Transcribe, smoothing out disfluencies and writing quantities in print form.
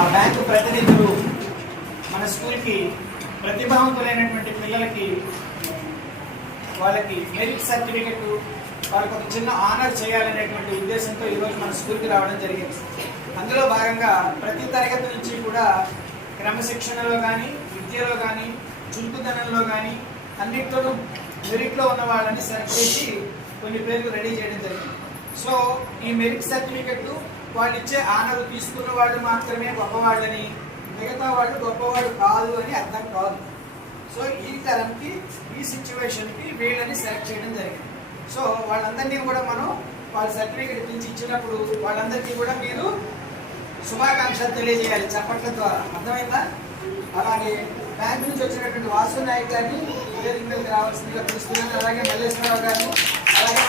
ఆ బ్యాంకు ప్రతినిధులు మన స్కూల్కి ప్రతిభావంతులైనటువంటి పిల్లలకి వాళ్ళకి మెరిట్ సర్టిఫికెట్ వాళ్ళకి ఒక చిన్న ఆనర్ చేయాలనేటువంటి ఉద్దేశంతో ఈరోజు మన స్కూల్కి రావడం జరిగింది. అందులో భాగంగా ప్రతి తరగతి నుంచి కూడా క్రమశిక్షణలో కానీ, విద్యలో కానీ, చురుకుదనంలో కానీ అన్నింటిలోనూ మెరిట్లో ఉన్న వాళ్ళని సెలెక్ట్ చేసి కొన్ని పేర్లు రెడీ చేయడం జరిగింది. సో ఈ మెరిట్ సర్టిఫికెట్ వాళ్ళు ఇచ్చే ఆనరు తీసుకున్న వాళ్ళు మాత్రమే గొప్పవాళ్ళని, మిగతా వాళ్ళు గొప్పవాళ్ళు కాదు అని అర్థం కాదు. సో ఈ తరంకి, ఈ సిచ్యువేషన్కి వీళ్ళని సెలెక్ట్ చేయడం జరిగింది. సో వాళ్ళందరినీ కూడా మనం వాళ్ళ సర్టిఫికెట్ నుంచి ఇచ్చినప్పుడు వాళ్ళందరికీ కూడా మీరు శుభాకాంక్షలు తెలియజేయాలి చప్పట్ల ద్వారా. అర్థమైందా? అలాగే బ్యాంక్ నుంచి వచ్చినటువంటి వాసు నాయక్ గారిని వేదిక మీదకి రావాల్సిందిగా పిలుస్తున్నాను. అలాగే మల్లేశ్వరరావు గారిని, అలాగే